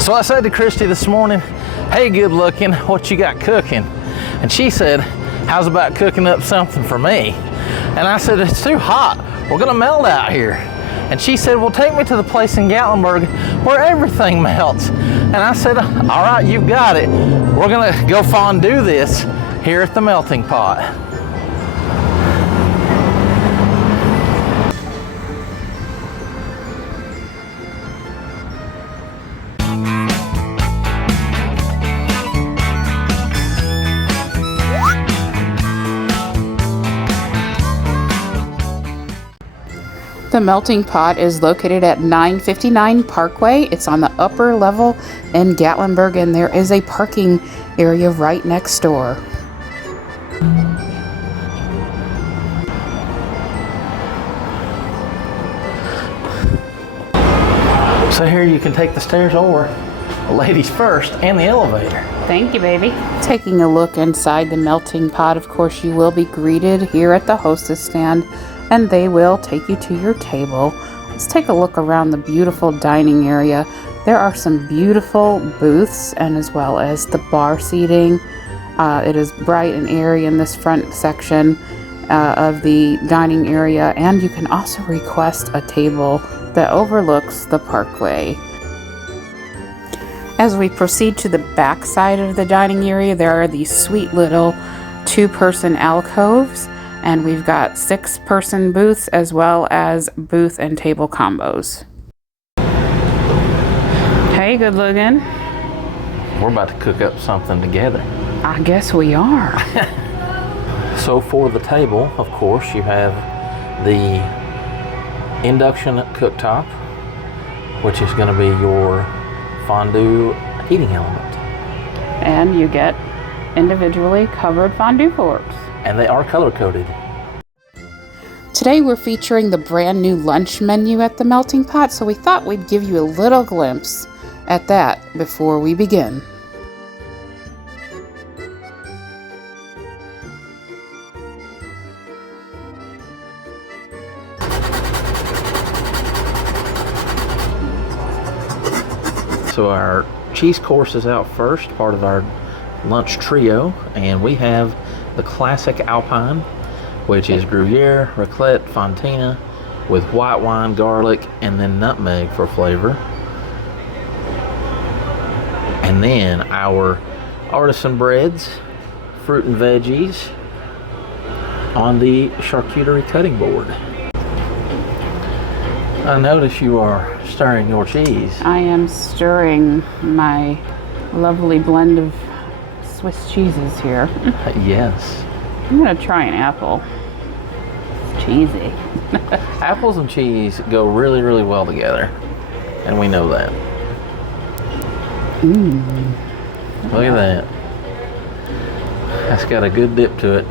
So I said to Christy this morning, hey, good looking, what you got cooking? And she said, how's about cooking up something for me? And I said, it's too hot, we're gonna melt out here. And she said, well, take me to the place in Gatlinburg where everything melts. And I said, all right, you've got it. We're gonna go fondue this here at the melting pot. The melting pot is located at 959 Parkway. It's on the upper level in Gatlinburg, and there is a parking area right next door. So here you can take the stairs or ladies first and the elevator. Thank you, baby. Taking a look inside the melting pot, of course, you will be greeted here at the hostess stand, and they will take you to your table. Let's take a look around the beautiful dining area. There are some beautiful booths and as well as the bar seating. It is bright and airy in this front section of the dining area, and you can also request a table that overlooks the parkway. As we proceed to the back side of the dining area, there are these sweet little two-person alcoves, and we've got 6-person booths as well as booth and table combos. Hey, good looking. We're about to cook up something together. I guess we are. So for the table, of course, you have the induction cooktop, which is going to be your fondue heating element. And you get individually covered fondue forks. And they are color coded. Today we're featuring the brand new lunch menu at the melting pot, so we thought we'd give you a little glimpse at that before we begin. So our cheese course is out first, part of our lunch trio, and we have the classic Alpine, which is Gruyere, raclette, fontina, with white wine, garlic, and then nutmeg for flavor. And then our artisan breads, fruit and veggies on the charcuterie cutting board. I notice you are stirring your cheese. I am stirring my lovely blend of Swiss cheeses here. Yes. I'm gonna try an apple. It's cheesy. Apples and cheese go really, really well together, and we know that. Look at that. That's got a good dip to it.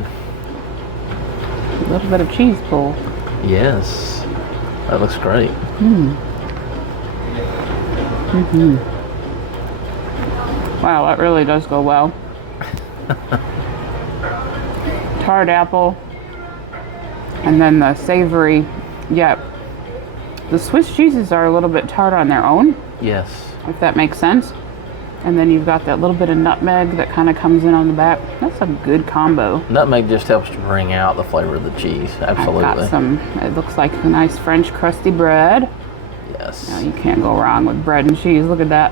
A little bit of cheese pull. Yes. That looks great. Wow, that really does go well. Tart apple, and then the savory. Yeah, the Swiss cheeses are a little bit tart on their own. Yes. If that makes sense. And then you've got that little bit of nutmeg that kind of comes in on the back. That's a good combo. Nutmeg just helps to bring out the flavor of the cheese. Absolutely. I've got some, it looks like a nice French crusty bread. Yes. Now you can't go wrong with bread and cheese. Look at that.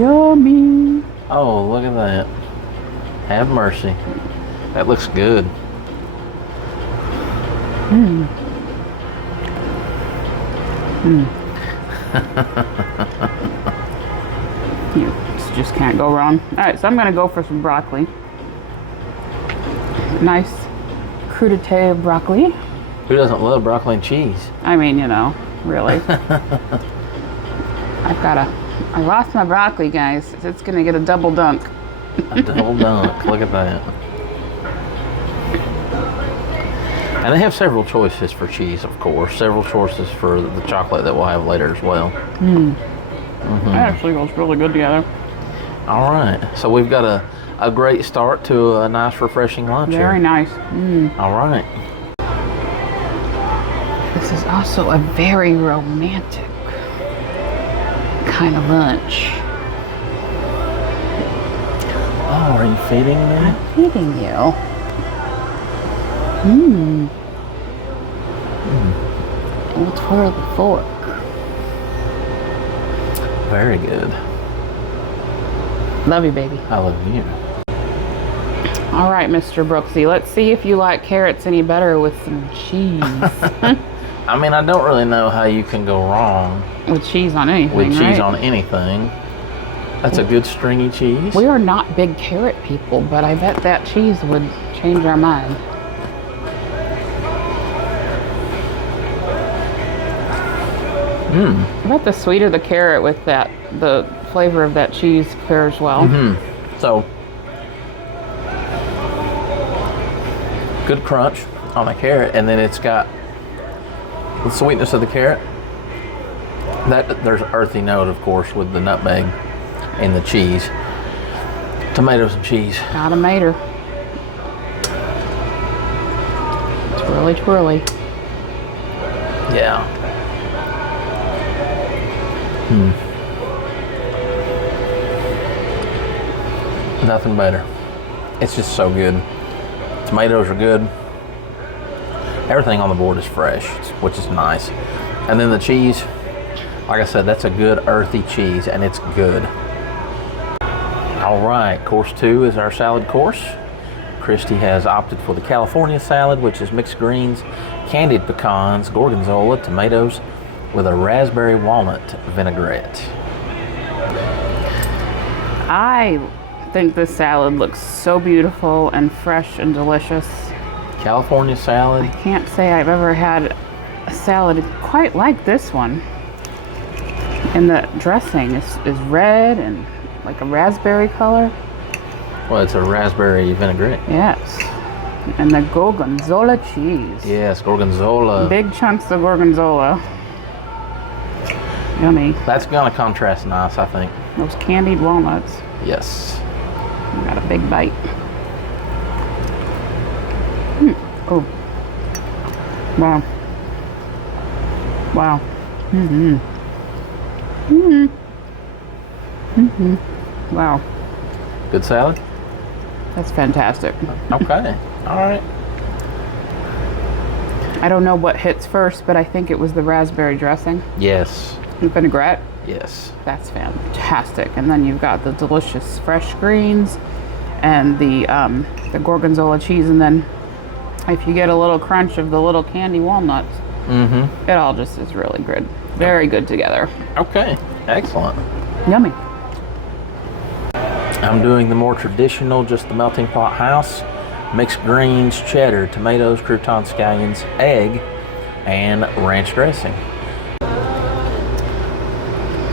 Yummy. Oh, look at that. Have mercy. That looks good. You just can't go wrong. Alright, so I'm going to go for some broccoli. Nice crudité broccoli. Who doesn't love broccoli and cheese? I mean, you know, really. I lost my broccoli, guys. It's going to get a double dunk. A double dunk. Look at that. And they have several choices for cheese, of course. Several choices for the chocolate that we'll have later as well. That actually goes really good together. All right. So we've got a great start to a nice, refreshing lunch here. Very nice. All right. This is also a very romantic kind of lunch. Oh, are you feeding me? I'm feeding you. Mmm. We'll twirl the fork. Very good. Love you, baby. I love you. All right, Mr. Brooksy, let's see if you like carrots any better with some cheese. I mean, I don't really know how you can go wrong With cheese on anything, with cheese right? on anything. That's a good stringy cheese. We are not big carrot people, but I bet that cheese would change our mind. I bet the sweeter the carrot with that, the flavor of that cheese pairs well. So, good crunch on the carrot, and then it's got the sweetness of the carrot. There's an earthy note, of course, with the nutmeg and the cheese. Tomatoes and cheese. Got a mater. Twirly, twirly. Yeah. Nothing better. It's just so good. Tomatoes are good. Everything on the board is fresh, which is nice. And then the cheese, like I said, that's a good earthy cheese, and it's good. All right, course 2 is our salad course. Christy has opted for the California salad, which is mixed greens, candied pecans, gorgonzola, tomatoes, with a raspberry walnut vinaigrette. I think this salad looks so beautiful and fresh and delicious. California salad. I can't say I've ever had a salad quite like this one. And the dressing is red and like a raspberry color. Well, it's a raspberry vinaigrette. Yes. And the gorgonzola cheese. Yes, gorgonzola. Big chunks of gorgonzola. Yummy. That's gonna contrast nice, I think. Those candied walnuts. Yes. Got a big bite. Oh. Wow. Wow. Wow. Good salad? That's fantastic. Okay. All right. I don't know what hits first, but I think it was the raspberry dressing. Yes. And vinaigrette. Yes. That's fantastic. And then you've got the delicious fresh greens and the gorgonzola cheese, and then if you get a little crunch of the little candy walnuts, it all just is really good. Very good together. Okay. Excellent. Yummy. I'm doing the more traditional, just the melting pot house. Mixed greens, cheddar, tomatoes, croutons, scallions, egg, and ranch dressing.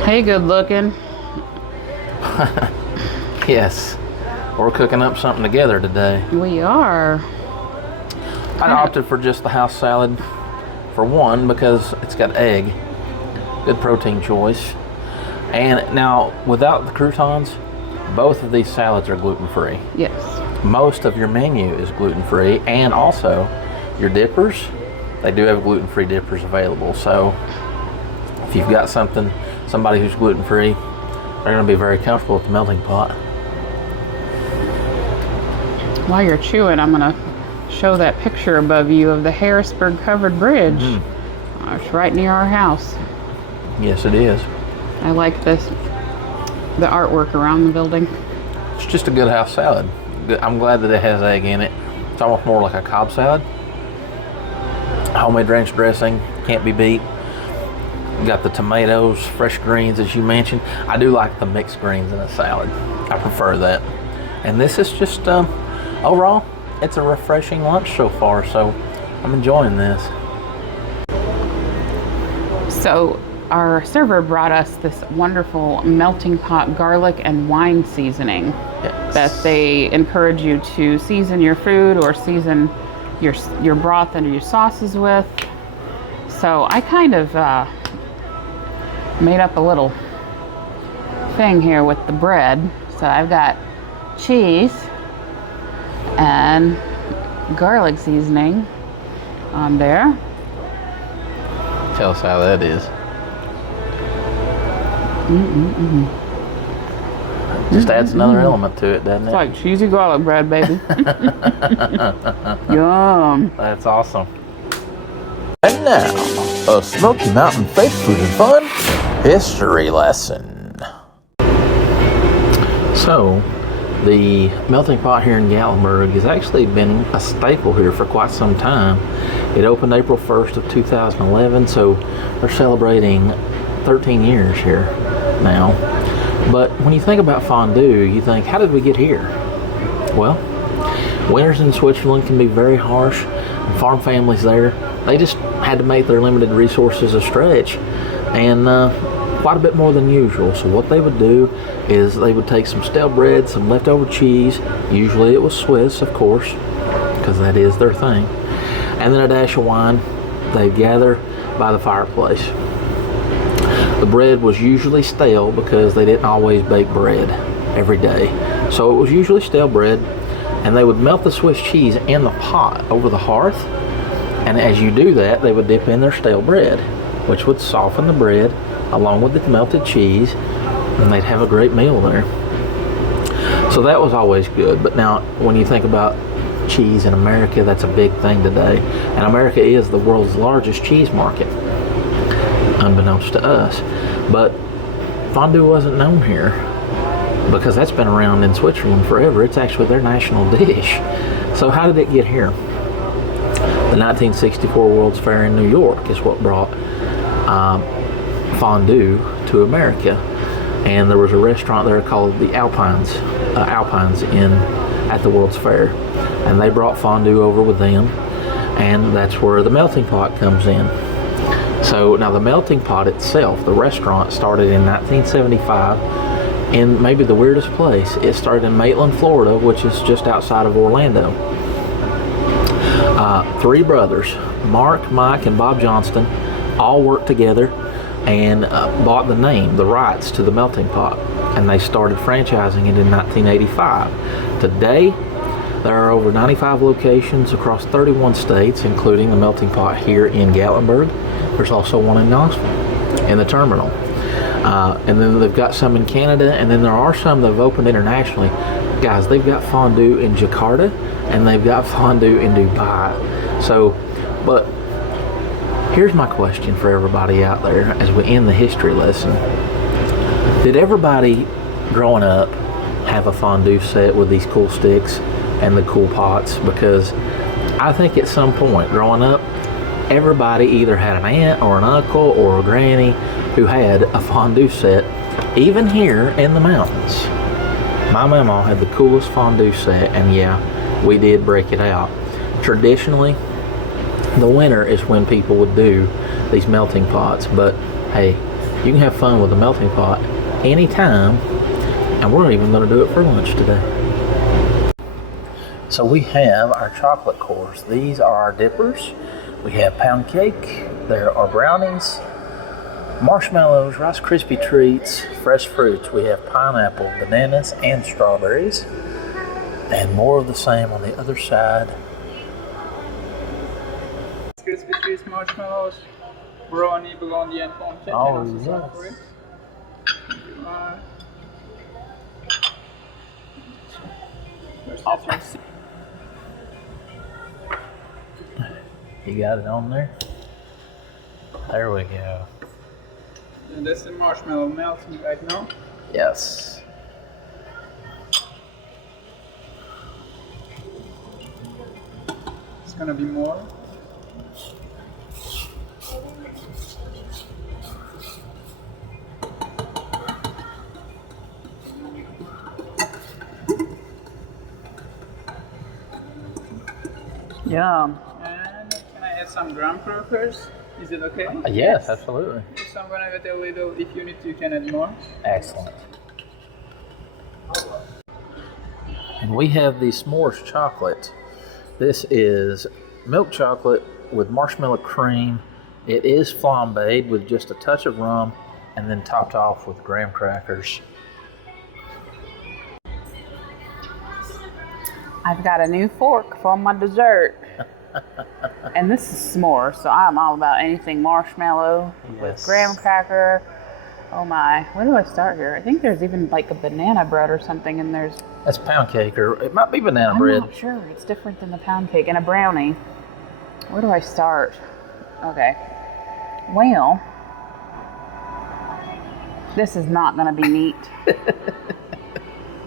Hey, good looking. Yes. We're cooking up something together today. We are. I opted for just the house salad for one because it's got egg. Good protein choice. And now, without the croutons, both of these salads are gluten-free. Yes. Most of your menu is gluten-free, and also your dippers, they do have gluten-free dippers available. So if you've got somebody who's gluten-free, they're going to be very comfortable with the melting pot. While you're chewing, I'm going to show that picture above you of the Harrisburg covered bridge. It's right near our house. Yes, it is. I like the artwork around the building. It's just a good house salad. I'm glad that it has egg in it. It's almost more like a Cobb salad. Homemade ranch dressing, can't be beat. You got the tomatoes, fresh greens, as you mentioned. I do like the mixed greens in a salad. I prefer that. And this is just, overall, it's a refreshing lunch so far, so I'm enjoying this. So our server brought us this wonderful melting pot garlic and wine seasoning that they encourage you to season your food or season your broth and your sauces with. So I kind of made up a little thing here with the bread. So I've got cheese and garlic seasoning on there. Tell us how that is. Just adds another element to it, doesn't it? It's like cheesy garlic bread, baby. Yum. That's awesome. And now, a Smoky Mountain Faith Food and Fun history lesson. So, the Melting Pot here in Gatlinburg has actually been a staple here for quite some time. It opened April 1st of 2011, so they're celebrating 13 years here now. But when you think about fondue, you think, how did we get here? Well, winters in Switzerland can be very harsh. Farm families there, they just had to make their limited resources a stretch, and quite a bit more than usual. So what they would do is they would take some stale bread, some leftover cheese, usually it was Swiss, of course, because that is their thing, and then a dash of wine. They'd gather by the fireplace. The bread was usually stale because they didn't always bake bread every day. So it was usually stale bread, and they would melt the Swiss cheese in the pot over the hearth. And as you do that, they would dip in their stale bread, which would soften the bread along with the melted cheese, and they'd have a great meal there. So that was always good. But now, when you think about cheese in America, that's a big thing today. And America is the world's largest cheese market, unbeknownst to us. But fondue wasn't known here because that's been around in Switzerland forever. It's actually their national dish. So how did it get here? The 1964 World's Fair in New York is what brought fondue to America. And there was a restaurant there called the Alpines at the World's Fair. And they brought fondue over with them. And that's where the Melting Pot comes in. So now the Melting Pot itself, the restaurant, started in 1975 in maybe the weirdest place. It started in Maitland, Florida, which is just outside of Orlando. Three brothers, Mark, Mike, and Bob Johnston, all worked together and bought the name, the rights to the Melting Pot, and they started franchising it in 1985. Today, there are over 95 locations across 31 states, including the Melting Pot here in Gatlinburg. There's also one in Knoxville, in the terminal. And then they've got some in Canada, and then there are some that have opened internationally. Guys, they've got fondue in Jakarta, and they've got fondue in Dubai. So, but here's my question for everybody out there as we end the history lesson. Did everybody growing up have a fondue set with these cool sticks and the cool pots? Because I think at some point growing up, everybody either had an aunt or an uncle or a granny who had a fondue set, even here in the mountains. My mama had the coolest fondue set, and yeah, we did break it out. Traditionally, the winter is when people would do these melting pots, but hey, you can have fun with a melting pot anytime, and we're even going to do it for lunch today. So we have our chocolate course. These are our dippers. We have pound cake, there are brownies, marshmallows, Rice Krispie treats, fresh fruits. We have pineapple, bananas, and strawberries. And more of the same on the other side. Krispie treats, marshmallows, brownie, bologna, and pound cake. Oh, and also yes. You got it on there? There we go. And this is marshmallow melting right now. Yes. It's gonna be more. Yum. And can I add some graham crackers? Is it okay? Yes, absolutely. So I'm gonna get a little. If you need to, you can add more. Excellent. And we have the s'mores chocolate. This is milk chocolate with marshmallow cream. It is flambéed with just a touch of rum and then topped off with graham crackers. I've got a new fork for my dessert. And this is s'mores, so I'm all about anything marshmallow with Yes. graham cracker, Oh my, where do I start here? I think there's even like a banana bread or something, and there's... That's pound cake, or it might be banana bread. I'm not sure. It's different than the pound cake. And a brownie. Where do I start? Okay. Well, this is not going to be neat.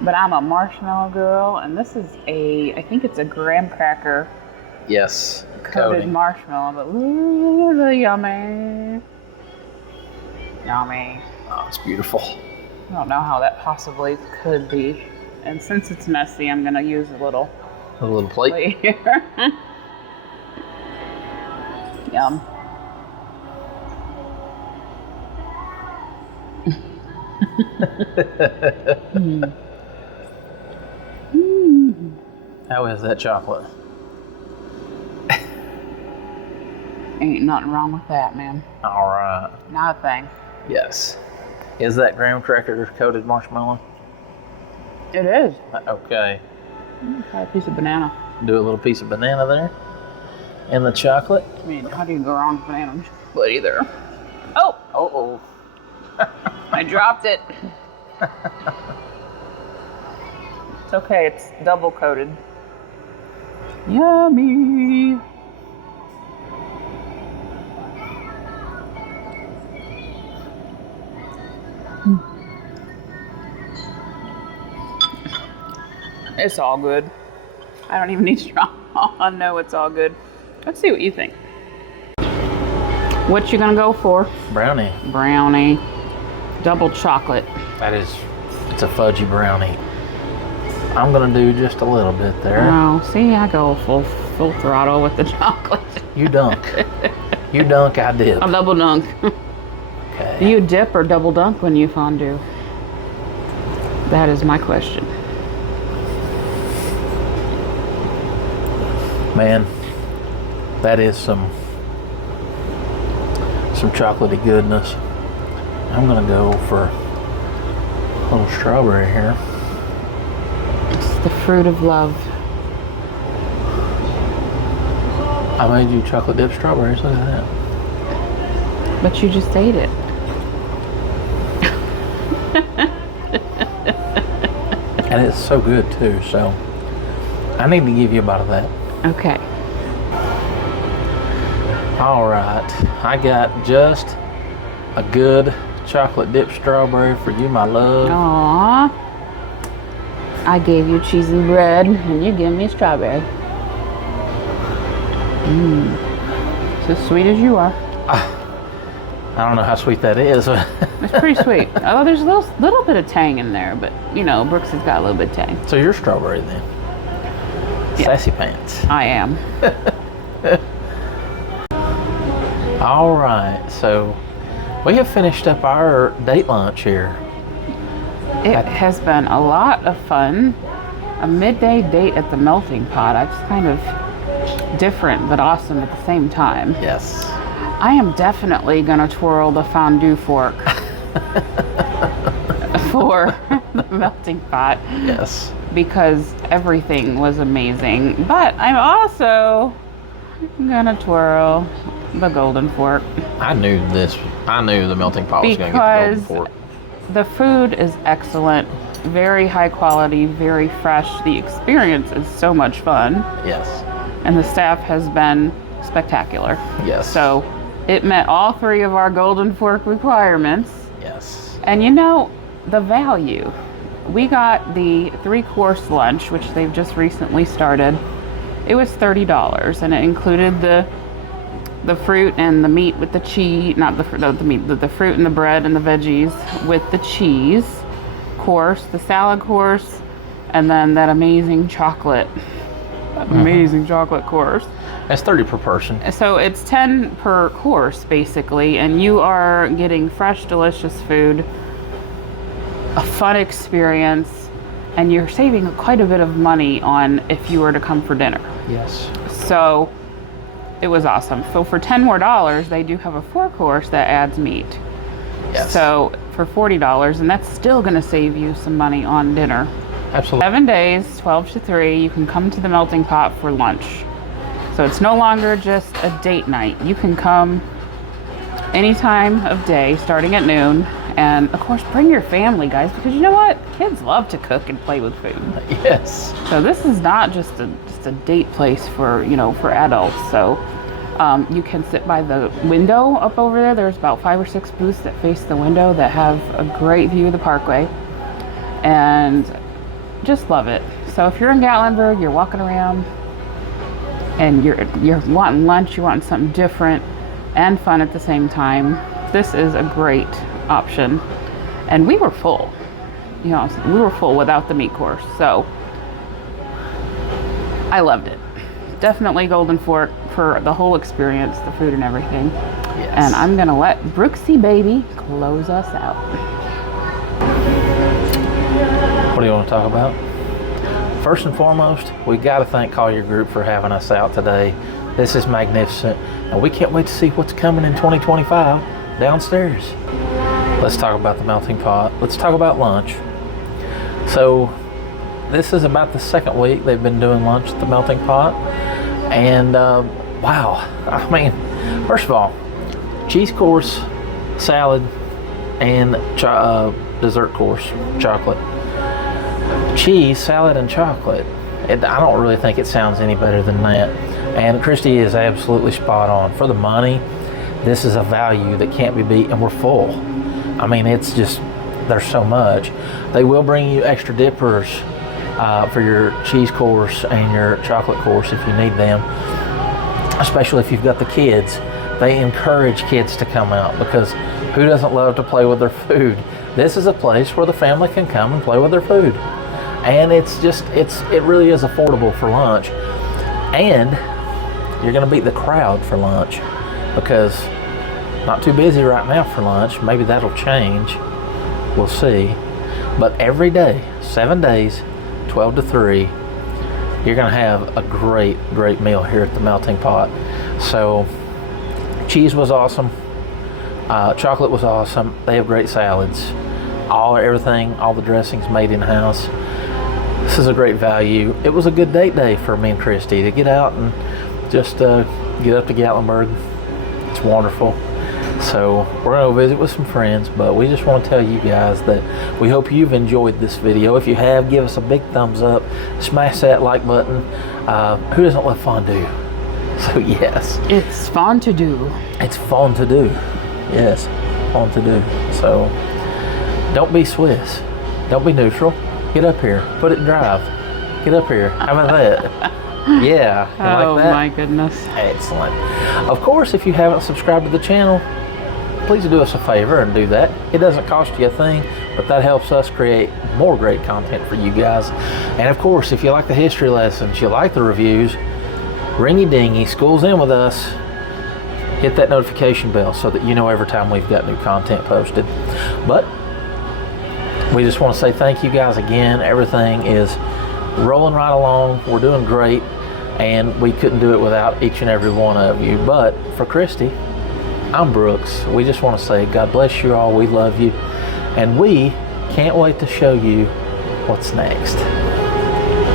But I'm a marshmallow girl, and this is I think it's a graham cracker. Yes. Coated marshmallow, but ooh, yummy. Yummy. Oh, it's beautiful. I don't know how that possibly could be. And since it's messy, I'm going to use a little plate here. Yum. How is that chocolate? Ain't nothing wrong with that, man. All right. Not a thing. Yes. Is that graham cracker coated marshmallow? It is. Okay. Try a piece of banana. Do a little piece of banana there. And the chocolate. I mean, how do you go wrong with banana? But either. Oh! Uh-oh. I dropped it. It's okay, it's double coated. Yummy! It's all good. I don't even need straw. I know it's all good. Let's see what you think. What you gonna go for? Brownie. Brownie. Double chocolate. It's a fudgy brownie. I'm gonna do just a little bit there. Oh, see, I go full throttle with the chocolate. You dunk. You dunk, I dip. A double dunk. Okay. Do you dip or double dunk when you fondue? That is my question. Man, that is some chocolatey goodness. I'm gonna go for a little strawberry here. It's the fruit of love. I made you chocolate dipped strawberries. Look at that. But you just ate it. And it's so good too, so I need to give you a bite of that. Okay. All right, I got just a good chocolate dipped strawberry for you, my love. Aww. I gave you cheesy bread and you give me strawberry. It's as sweet as you are. I don't know how sweet that is. It's pretty sweet. Although there's a little bit of tang in there, but you know, Brooks has got a little bit of tang. So you're strawberry then? Yeah. Sassy pants. I am. All right, so we have finished up our date lunch here. It has been a lot of fun. A midday date at the Melting Pot. It's kind of different but awesome at the same time. Yes. I am definitely gonna twirl the fondue fork for the Melting Pot. Yes. Because everything was amazing. But I'm also gonna twirl the golden fork. I knew the Melting Pot was going to get the golden fork. The food is excellent, very high quality, very fresh. The experience is so much fun. Yes. And the staff has been spectacular. Yes. So it met all three of our golden fork requirements. Yes. And you know, the value. We got the 3-course lunch, which they've just recently started. It was $30, and it included the fruit and the meat with the cheese, not the meat, the fruit and the bread and the veggies with the cheese course, the salad course, and then that amazing chocolate course. That's 30 per person. So it's 10 per course basically, and you are getting fresh, delicious food, a fun experience, and you're saving quite a bit of money on if you were to come for dinner. Yes. So it was awesome. So for $10 more, they do have a 4-course that adds meat. Yes. So for $40, and that's still going to save you some money on dinner. Absolutely. 7 days, 12 to 3, you can come to the Melting Pot for lunch. So it's no longer just a date night. You can come any time of day, starting at noon, And of course, bring your family, guys, because you know what? Kids love to cook and play with food. Yes. So this is not just a date place for, you know, for adults. So you can sit by the window up over there. There's about 5 or 6 booths that face the window that have a great view of the parkway, and just love it. So if you're in Gatlinburg, you're walking around and you're wanting lunch, you're wanting something different and fun at the same time, this is a great option. And we were full, you know, we were full without the meat course. So I loved it. Definitely Golden Fork for the whole experience, the food and everything. Yes. And I'm gonna let Brooksy baby close us out. What do you want to talk about? First and foremost, we got to thank Collier Group for having us out today. This is magnificent, and we can't wait to see what's coming in 2025 downstairs. Let's talk about the Melting Pot. Let's talk about lunch. So this is about the 2nd week they've been doing lunch at the Melting Pot, and wow, I mean, first of all, cheese course, salad, and dessert course, chocolate. Cheese, salad, and chocolate. I don't really think it sounds any better than that. And Christy is absolutely spot on. For the money, this is a value that can't be beat, and we're full. I mean, it's just, there's so much. They will bring you extra dippers for your cheese course and your chocolate course if you need them, especially if you've got the kids. They encourage kids to come out, because who doesn't love to play with their food? This is a place where the family can come and play with their food. And it's just, it really is affordable for lunch. And you're gonna beat the crowd for lunch, because not too busy right now for lunch. Maybe that'll change, we'll see. But every day, 7 days, 12 to 3, you're gonna have a great meal here at the Melting Pot. So cheese was awesome, chocolate was awesome. They have great salads, everything, all the dressings made in-house. This is a great value. It was a good date day for me and Christy to get out and just get up to Gatlinburg. It's wonderful. So we're gonna go visit with some friends, but we just want to tell you guys that we hope you've enjoyed this video. If you have, give us a big thumbs up, smash that like button. Who doesn't love fondue? So yes, It's fun to do. it's fun to do. Yes, fun to do. So don't be Swiss, don't be neutral. Get up here, put it in drive. Get up here. How about that? Yeah, you Oh like that? my goodness. Excellent. Of course, if you haven't subscribed to the channel, please do us a favor and do that. It doesn't cost you a thing, but that helps us create more great content for you guys. And of course, if you like the history lessons, you like the reviews, ringy dingy, school's in with us, hit that notification bell so that you know every time we've got new content posted. But we just want to say thank you guys again. Everything is rolling right along. We're doing great, and we couldn't do it without each and every one of you. But for Christy, I'm Brooks. We just want to say God bless you all. We love you, and we can't wait to show you what's next.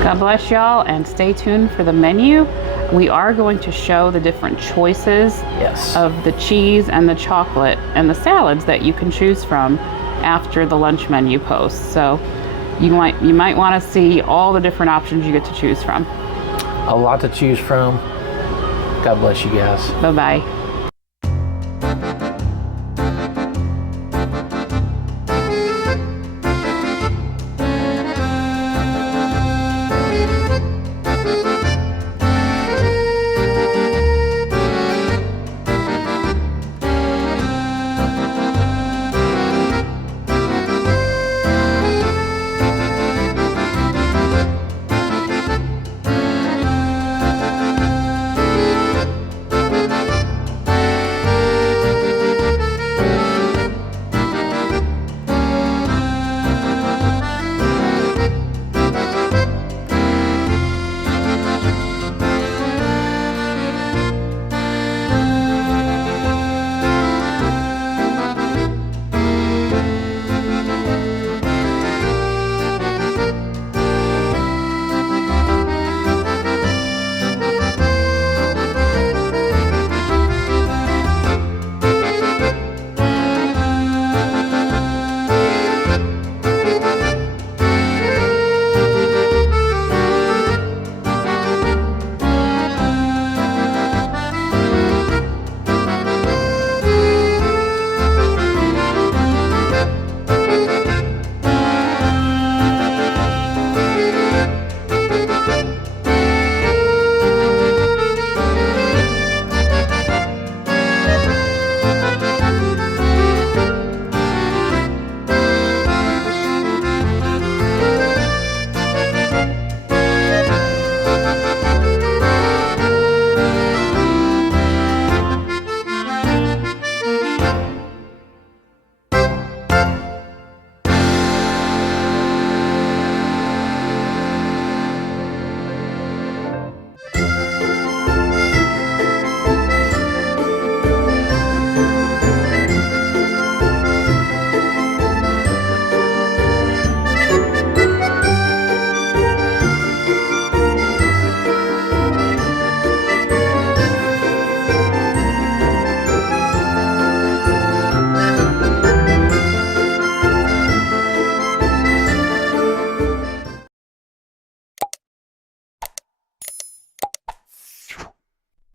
God bless y'all, and stay tuned for the menu. We are going to show the different choices Yes. of the cheese and the chocolate and the salads that you can choose from after the lunch menu post. So you might want to see all the different options you get to choose from. A lot to choose from. God bless you guys. Bye-bye.